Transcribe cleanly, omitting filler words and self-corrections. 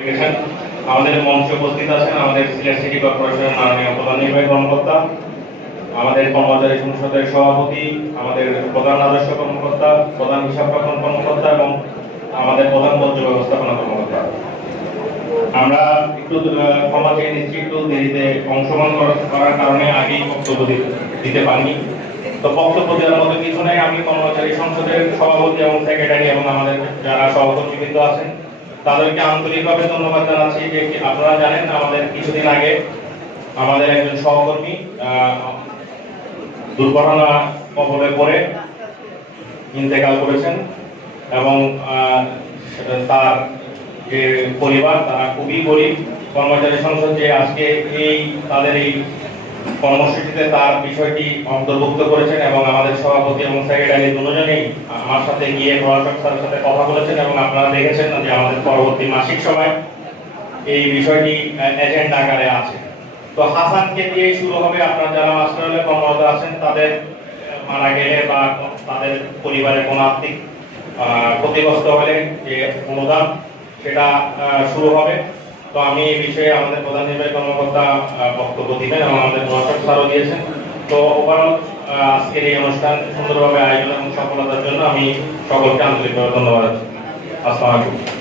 রেখেছেন। আমাদের মঞ্চে উপস্থিত আছেন আমাদের সিলেট সিটি কর্পোরেশনের মাননীয় প্রধান নির্বাহী কর্মকর্তা, আমাদের কর্মচারী সংসদের সভাপতি, আমাদের প্রধান রাজস্ব কর্মকর্তা, প্রধান হিসাবরক্ষণ কর্মকর্তা এবং আমাদের প্রধান বর্জ্য ব্যবস্থাপনা কর্মকর্তা। আমরা একটু ক্ষমা চেয়ে নিচ্ছি, একটু দেরিতে অংশগ্রহণ করার কারণে আগেই বক্তব্য দিতে পারিনি। তো বক্তব্য দেওয়ার মতো কিছু নেই। আমি কর্মচারী সংসদের সভাপতি এবং সেক্রেটারি এবং আমাদের যারা সহকর্মীবৃন্দ আছেন তাদেরকে আন্তরিকভাবে ধন্যবাদ জানাচ্ছি যে আপনারা জানেন আমাদের কিছুদিন আগে আমাদের একজন সহকর্মী দুর্ঘটনা কবলে পড়ে ইন্তেকাল করেছেন এবং তার যে পরিবার তারা খুবই গরিব। কর্মচারী সংসদ যে আজকে তাদের এই কর্মসূচিতে তার বিষয়টি অন্তর্ভুক্ত করেছেন এবং আমাদের সভাপতি এবং সেক্রেটারি দুজনেই আমার সাথে গিয়ে প্রশাসক স্যারের সাথে কথা বলেছেন এবং আপনারা দেখেছেন যে আমাদের পরবর্তী মাসিক সভায় এই বিষয়টি এজেন্ডা আকারে আছে। তো হাসানকে দিয়ে শুরু হবে। আপনারা যারা মাস্টারলে কর্মরত আছেন তাদের মারা গেলে বা তাদের পরিবারের কোনো আর্থিক ক্ষতিগ্রস্ত হলে যে অনুদান সেটা শুরু হবে। তো আমি এই বিষয়ে আমাদের প্রধান নির্বাহী কর্মকর্তা বক্তব্য দিবেন এবং আমাদের প্রশাসক স্যারও দিয়েছেন। তো ওভারঅল আজকের এই অনুষ্ঠান সুন্দরভাবে আয়োজন এবং সফলতার জন্য আমি সকলকে আন্তরিকভাবে ধন্যবাদ। আসসালামু আলাইকুম।